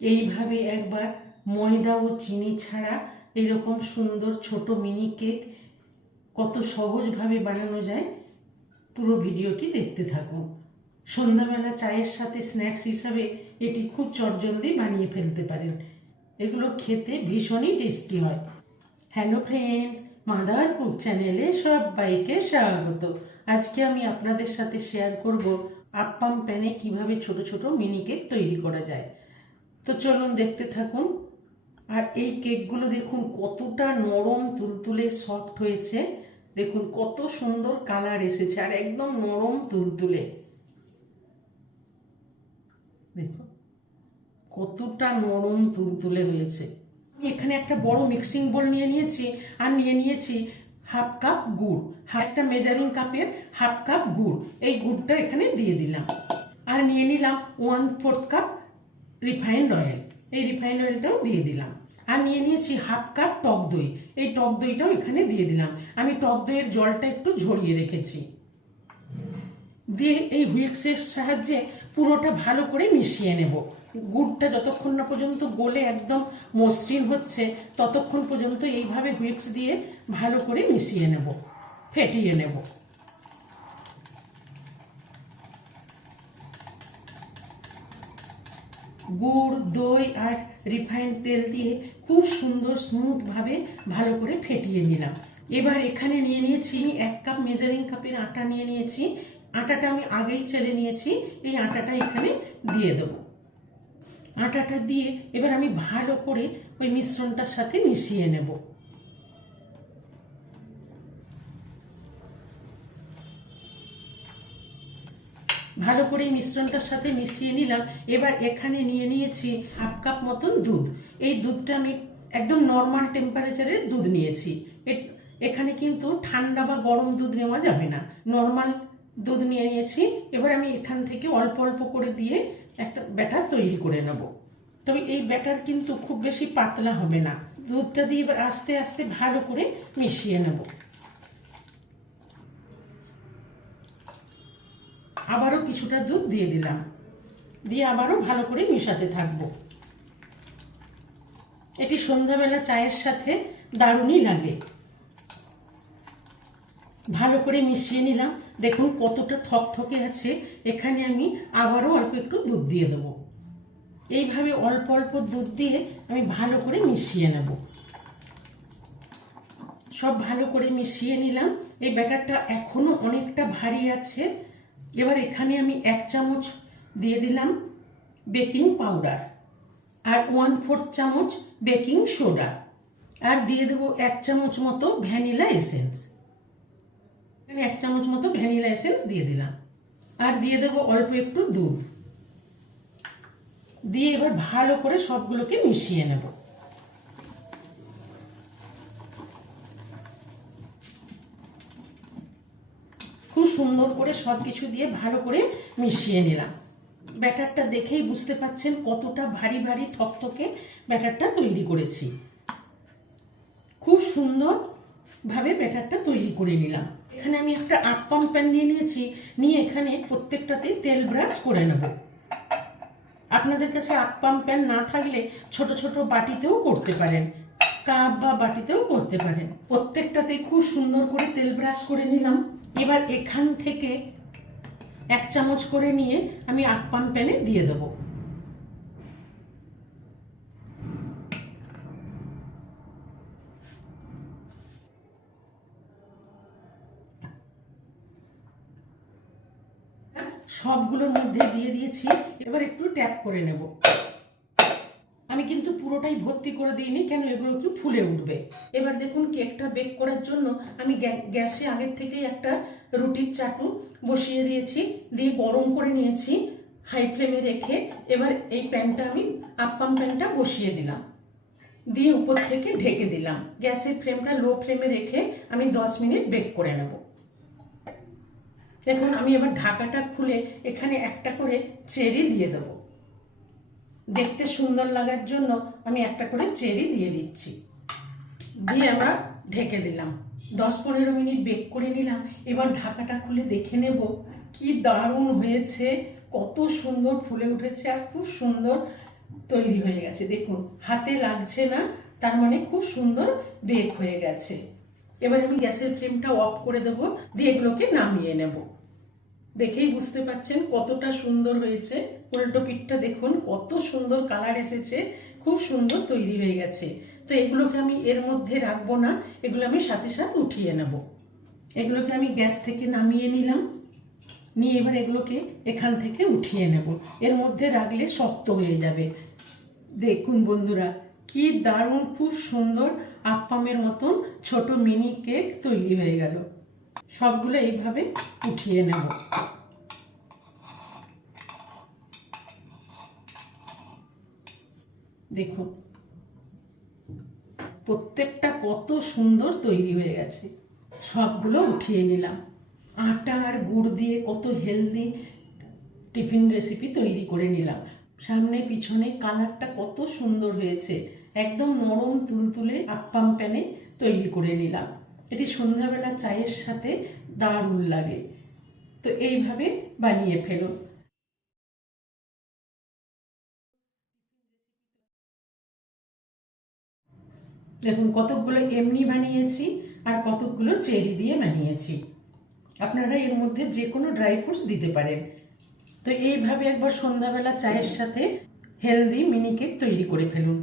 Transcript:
এইভাবে একবার ময়দা ও চিনি ছাড়া এরকম সুন্দর ছোট মিনি কেক কত সহজভাবে বানানো যায়, পুরো ভিডিওটি দেখতে থাকুন। সন্ধ্যাবেলা চায়ের সাথে স্ন্যাক্স হিসাবে এটি খুব চটজলদি বানিয়ে ফেলতে পারেন। এগুলো খেতে ভীষণই টেস্টি হয়। হ্যালো ফ্রেন্ডস, মাদার কুক চ্যানেলে সবাইকে স্বাগত। আজকে আমি আপনাদের সাথে শেয়ার করব আপ্পাম প্যানে কীভাবে ছোট ছোট মিনি কেক তৈরি করা যায়। তো চলুন দেখতে থাকুন। আর এই কেকগুলো দেখুন, কতটা নরম, তুলতুলে সফট হয়েছে। দেখুন, কত সুন্দর কালার এসেছে, আর একদম নরম, তুলতুলে। দেখুন, কতটা নরম, তুলতুলে হয়েছে। আমি এখানে একটা বড় মিক্সিং বোল নিয়ে নিয়েছি, আর নিয়ে নিয়েছি হাফ কাপ গুড়। একটা মেজারিং কাপের হাফ কাপ গুড়। এই গুড়টা এখানে দিয়ে দিলাম। আর নিয়ে নিলাম one fourth cup refined oil এই রিফাইন্ড অয়েলটাও দিয়ে দিলাম। আর নিয়ে নিয়েছি হাফ কাপ টক দই। এই টক দইটাও এখানে দিয়ে দিলাম। আমি টক দইয়ের জলটা একটু ঝরিয়ে রেখেছি। দিয়ে এই হুইক্সের সাহায্যে পুরোটা ভালো করে মিশিয়ে নেব। গুড়টা যতক্ষণ না পর্যন্ত গলে একদম মসৃণ হচ্ছে, ততক্ষণ পর্যন্ত এইভাবে হুইক্স দিয়ে ভালো করে মিশিয়ে নেব, ফেটিয়ে নেব। গুড়, দই আর রিফাইন্ড তেল দিয়ে খুব সুন্দর স্মুথভাবে ভালো করে ফেটিয়ে নিলাম। এবার এখানে নিয়ে নিয়েছি, আমি এক কাপ মেজারিং কাপের আটা নিয়ে নিয়েছি। আটাটা আমি আগেই চেলে নিয়েছি, এই আটাটা এখানে দিয়ে দেবো। আটাটা দিয়ে এবার আমি ভালো করে ওই মিশ্রণটার সাথে মিশিয়ে নেব। ভালো করে মিশ্রণটার সাথে মিশিয়ে নিলাম। এবার এখানে নিয়ে নিয়েছি হাফ কাপ মতন দুধ। এই দুধটা আমি একদম নর্মাল টেম্পারেচারের দুধ নিয়েছি। এখানে কিন্তু ঠান্ডা বা গরম দুধ নেওয়া যাবে না। নর্মাল দুধ নিয়ে নিয়েছি। এবার আমি এখান থেকে অল্প অল্প করে দিয়ে একটা ব্যাটার তৈরি করে নেব। তবে এই ব্যাটার কিন্তু খুব বেশি পাতলা হবে না। দুধটা দিয়ে এবার আস্তে আস্তে ভালো করে মিশিয়ে নেব। আবারও কিছুটা দুধ দিয়ে দিলাম। দিয়ে আবারও ভালো করে মিশাতে থাকব। এটি সন্ধ্যাবেলা চায়ের সাথে দারুণই লাগে। ভালো করে মিশিয়ে নিলাম। দেখুন কতটা থকথকে আছে। এখানে আমি আবারও অল্প একটু দুধ দিয়ে দেবো। এইভাবে অল্প অল্প দুধ দিয়ে আমি ভালো করে মিশিয়ে নেব। সব ভালো করে মিশিয়ে নিলাম। এই ব্যাটারটা এখনও অনেকটা ভারী আছে। এবার এখানে আমি এক চামচ দিয়ে দিলাম বেকিং পাউডার আর ওয়ান ফোর্থ চামচ বেকিং সোডা আর দিয়ে দেবো এক চামচ মতো ভ্যানিলা এসেন্স। আমি এক চামচ মতো ভ্যানিলা এসেন্স দিয়ে দিলাম। আর দিয়ে দেবো অল্প একটু দুধ। দিয়ে এবার ভালো করে সবগুলোকে মিশিয়ে নেব খুব সুন্দর করে সব কিছু দিয়ে ভালো করে মিশিয়ে নিলাম। ব্যাটারটা দেখেই বুঝতে পাচ্ছেন কতটা ভারী ভারী থকথকে ব্যাটারটা তৈরি করেছি। খুব সুন্দরভাবে ব্যাটারটা তৈরি করে নিলাম। এখানে আমি একটা আপ্পাম প্যান নিয়ে নিয়েছি, নিয়ে এখানে প্রত্যেকটাতে তেল ব্রাশ করে নেব। আপনাদের কাছে আপ্পাম প্যান না থাকলে ছোট ছোট বাটিতেও করতে পারেন, কাপ বা বাটিতেও করতে পারেন। প্রত্যেকটাতে খুব সুন্দর করে তেল ব্রাশ করে নিলাম। এবার এখান থেকে এক চামচ করে নিয়ে আমি আপ্পাম প্যানে দিয়ে দেবো। সবগুলোর মধ্যে দিয়ে দিয়েছি, এবার একটু ট্যাপ করে নেব। পুরোটাই ভর্তি করে দিইনি, কেন এগুলো একটু ফুলে উঠবে। এবার দেখুন কেকটা বেক করার জন্য আমি গ্যা- গ্যাসে আগের থেকেই একটা রুটির চাটু বসিয়ে দিয়েছি, দিয়ে গরম করে নিয়েছি, হাই ফ্লেমে রেখে এবার এই প্যানটা আমি আপ্পাম প্যানটা বসিয়ে দিলাম। দিয়ে উপর থেকে ঢেকে দিলাম। গ্যাসের ফ্লেমটা লো ফ্লেমে রেখে আমি দশ মিনিট বেক করে নেব। দেখুন আমি এবার ঢাকাটা খুলে এখানে একটা করে চেরি দিয়ে দেব। দেখতে সুন্দর লাগার জন্য আমি একটা করে চেরি দিয়ে দিচ্ছি। দিয়ে আমরা ঢেকে দিলাম। দশ পনেরো মিনিট বেক করে নিলাম। এবার ঢাকাটা খুলে দেখে নেব কি দারুণ হয়েছে, কত সুন্দর ফুলে উঠেছে আর খুব সুন্দর তৈরি হয়ে গেছে। দেখুন, হাতে লাগছে না, তার মানে খুব সুন্দর বেক হয়ে গেছে। এবার আমি গ্যাসের ফ্লেমটা অফ করে দেবো, দিয়ে এগুলোকে নামিয়ে নেব। দেখেই বুঝতে পারছেন কতটা সুন্দর হয়েছে। উল্টো পিঠটা দেখুন, কত সুন্দর কালার এসেছে, খুব সুন্দর তৈরি হয়ে গেছে। তো এগুলোকে আমি এর মধ্যে রাখব না, এগুলো আমি সাথে সাথে উঠিয়ে নেব। এগুলোকে আমি গ্যাস থেকে নামিয়ে নিলাম, নিয়ে এবার এগুলোকে এখান থেকে উঠিয়ে নেব। এর মধ্যে রাখলে শক্ত হয়ে যাবে। দেখুন বন্ধুরা, কি দারুণ, খুব সুন্দর আপ্পামের মতন ছোট মিনি কেক তৈরি হয়ে গেল। সবগুলো এইভাবে উঠিয়ে নেব। দেখুন, প্রত্যেকটা কত সুন্দর তৈরি হয়ে গেছে। সবগুলো উঠিয়ে নিলাম। আটা আর গুড় দিয়ে কত হেলদি টিফিন রেসিপি তৈরি করে নিলাম। সামনে পিছনে কালারটা কত সুন্দর হয়েছে। একদম নরম, তুলতুলে আপ্পাম প্যানে তৈরি করে নিলাম। এটি সন্ধ্যাবেলা চায়ের সাথে দারুণ লাগে। তো এইভাবে বানিয়ে ফেলুন দেখুন, কতকগুলো এমনি বানিয়েছি আর কতকগুলো চেরি দিয়ে বানিয়েছি। আপনারা এর মধ্যে যে কোনো ড্রাই ফ্রুটস দিতে পারেন। তো এইভাবে একবার সন্ধ্যাবেলা চায়ের সাথে হেলদি মিনি কেক তৈরি করে ফেলুন।